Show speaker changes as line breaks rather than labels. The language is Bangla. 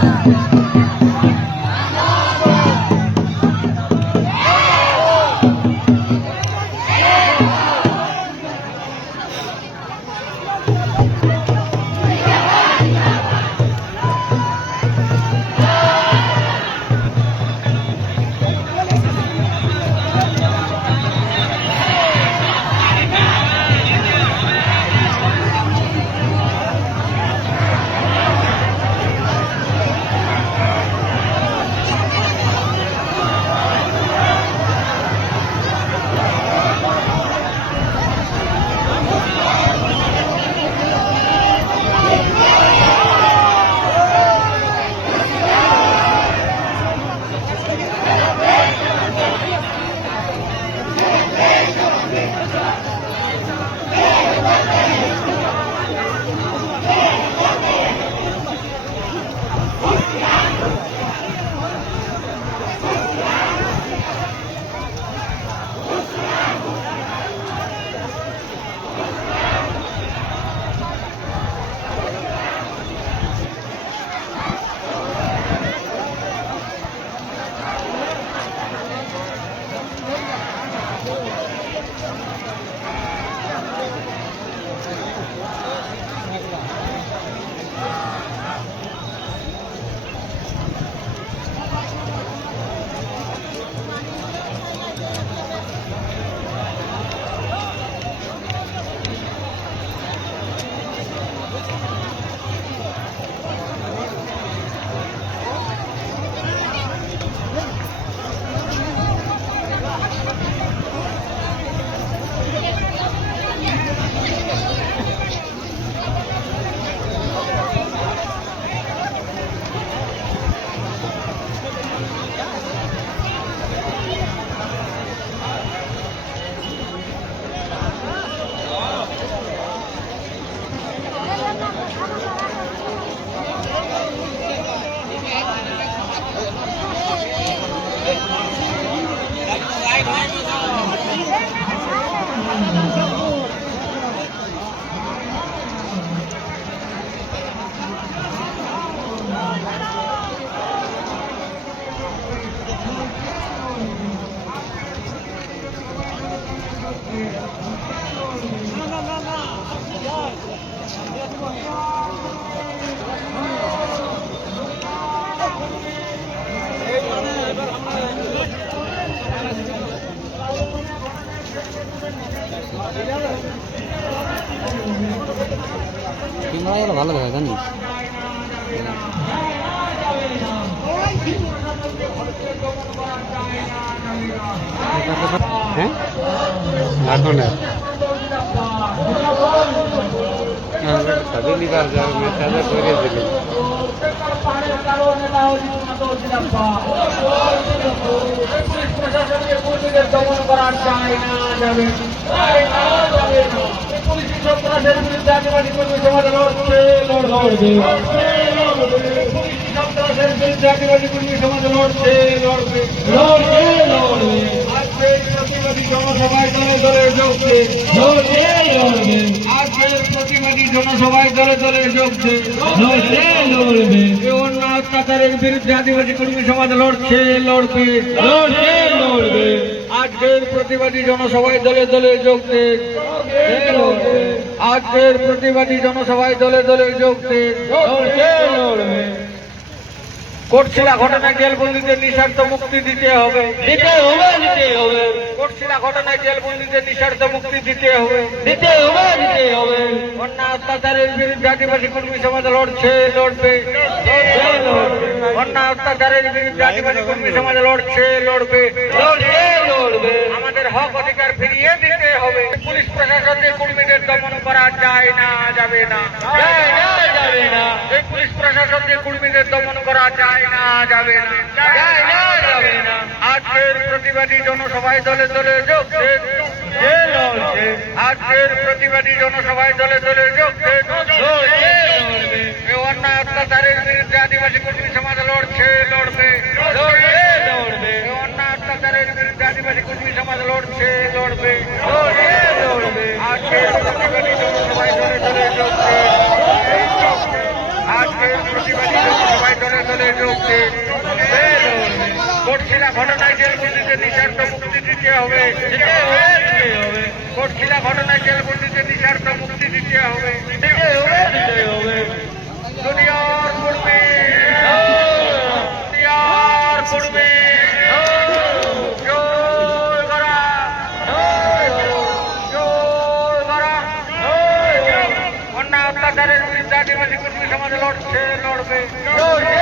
Thank you. সিঙ্গাড়াগুলো ভালো দেখা জানিস হ্যাঁ এখন দিলি বাজার মেসাজা করে দিলি
দমন করা যায় না যাবে পুলিশ সন্ত্রাসের বিরুদ্ধে আদিবাসী কর্মী সমাজ লড়ছে লড়বে পুলিশ সন্ত্রাসের জনসভায় দলে দলে লড়বে আজকের জনসভায় দলে দলে যোগছে লড়বে। লড়বে অন্য অত্যাচারের বিরুদ্ধে আদিবাসী কর্মী সমাজ লড়ছে লড়বে। লড়বে লড়বে। আজকের প্রতিবাদী জনসভায় দলে দলে যোগ আজকের প্রতিবাদী জনসভায় দলে দলে যোগ দিন কোটশিলা ঘটনায় জেলবন্দীদের নিঃস্বার্থ মুক্তি দিতে হবে। দিতে হবে দিতে হবে। কোটশিলা ঘটনায় জেলবন্দীদের নিঃস্বার্থ মুক্তি দিতে হবে। দিতে হবে দিতে হবে। অন্যায় অত্যাচারের বিরুদ্ধে আদিবাসী কর্মী সমাজ লড়ছে লড়বে। অন্যায় অত্যাচারের বিরুদ্ধে আদিবাসী কর্মী সমাজ লড়ছে লড়বে। লড়বে হবে। পুলিশ প্রশাসনের কর্মীদের দমন করা যায় না যাবে না। যাবে না। এই পুলিশ প্রশাসনের কর্মীদের দমন করা যায় না যাবে না। যাবে না। আজকের প্রতিবাদী জনসভায় দলে দলে যোগ আজকের প্রতিবাদী জনসভায় দলে দলে যোগ। অন্যায় অত্যাচারের বিরুদ্ধে আদিবাসী কর্মী সমাজ লড়ছে লড়বে। লড়বে। অত্যাচারের বিরুদ্ধে আদিবাসী কর্মী সমাজ লড়ছে লড়বে। আজকের প্রতিবাদী জনসভায় দলে দলে যোগ দিন। আজকে প্রতিবাদী সবাই দলে দলে যোগ দিন কোটশিলা ঘটনায় জেলবন্দিতে নিঃস্বার্থ মুক্তি দিতে হবে। কোটশিলা ঘটনায় জেলবন্দিতে নিঃস্বার্থ মুক্তি দিতে হবে। অন্যায় অত্যাচারের